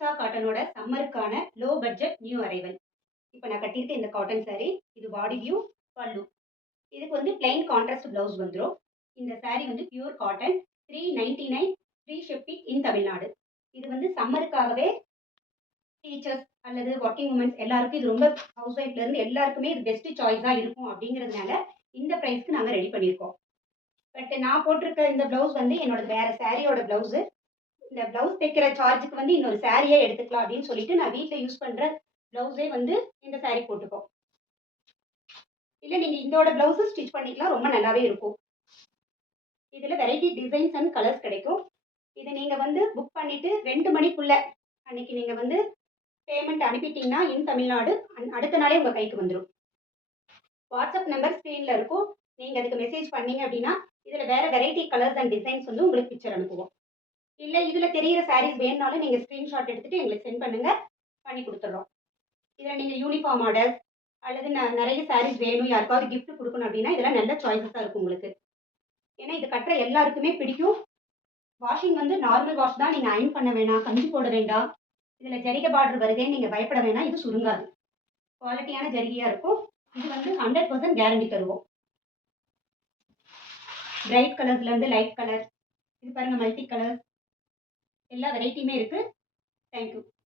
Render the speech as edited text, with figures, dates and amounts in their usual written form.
உஷா காட்டனோட சம்மருக்கான low budget new arrival. இப்போ நான் கட்டியிருக்க இந்த காட்டன் saree இது பாடி வியூ பல்லு. இதுக்கு வந்து பிளைன் கான்ட்ராஸ்ட் பிளவுஸ் வந்துடும். இந்த saree வந்து பியூர் காட்டன் 399 ஃப்ரீ ஷிப்பிங் இன் தமிழ்நாடு. இது வந்து சம்மருக்காகவே டீச்சர்ஸ் அல்லது ஒர்க்கிங் உமன்ஸ் எல்லாருக்கும் இது ரொம்ப ஹவுஸ் ஒய்ஃப்ல இருந்து எல்லாருக்குமே இது பெஸ்ட் சாய்ஸா இருக்கும் அப்படிங்கிறதுனால இந்த பிரைஸ்க்கு நாங்கள் ரெடி பண்ணியிருக்கோம். பட் நான் போட்டிருக்க இந்த பிளவுஸ் வந்து என்னோட வேற சாரியோட பிளவுஸ். இந்த பிளவுஸ் தைக்கிற சார்ஜுக்கு வந்து இன்னொரு சாரியே எடுத்துக்கலாம் அப்படின்னு சொல்லிட்டு நான் வீட்டில் யூஸ் பண்ற பிளவுஸே வந்து இந்த saree போட்டுப்போம். இல்லை நீங்க இதோட பிளவுஸ் ஸ்டிச் பண்ணிக்கலாம், ரொம்ப நல்லாவே இருக்கும். இதுல வெரைட்டி டிசைன்ஸ் அண்ட் கலர்ஸ் கிடைக்கும். இதை நீங்க வந்து புக் பண்ணிட்டு 2 மணிக்குள்ள அன்னைக்கு நீங்க வந்து பேமெண்ட் அனுப்பிட்டீங்கன்னா இன் தமிழ்நாடு அடுத்த நாளே உங்க கைக்கு வந்துடும். வாட்ஸ்அப் நம்பர் ஸ்க்ரீன்ல இருக்கும். நீங்க அதுக்கு மெசேஜ் பண்ணீங்க அப்படின்னா இதுல வேற வெரைட்டி கலர்ஸ் அண்ட் டிசைன்ஸ் வந்து உங்களுக்கு பிக்சர் அனுப்புவோம். இல்ல இதுல தெரியிற சாரீஸ் வேணும்னாலும் நீங்க ஸ்கிரீன்ஷாட் எடுத்துட்டு எங்களுக்கு சென்ட் பண்ணுங்க, பண்ணி கொடுத்துறோம். இதுல நீங்க யூனிஃபார்ம் ஆர்டர் அல்லது நிறைய சாரீஸ் வேணும் யாருக்காவது gift கொடுக்கணும் அப்படின்னா இதெல்லாம் நல்ல சாய்ஸஸா இருக்கும் உங்களுக்கு. ஏன்னா இது கட்டுற எல்லாருக்குமே பிடிக்கும். வாஷிங் வந்து நார்மல் வாஷ் தான், நீங்க அயன் பண்ண வேணாம், கஞ்சி போட வேண்டாம். இதுல ஜரிகை பார்டர் வருதேன்னு நீங்க பயப்பட வேணாம், இது சுருங்காது. குவாலிட்டியான ஜரிகையா இருக்கும். இது வந்து 100% கேரண்டி தருவோம். பிரைட் கலர்ஸ்ல இருந்து லைட் கலர், இது பாருங்க மல்டி கலர், எல்லா வெரைட்டியுமே இருக்கு. தேங்க்யூ.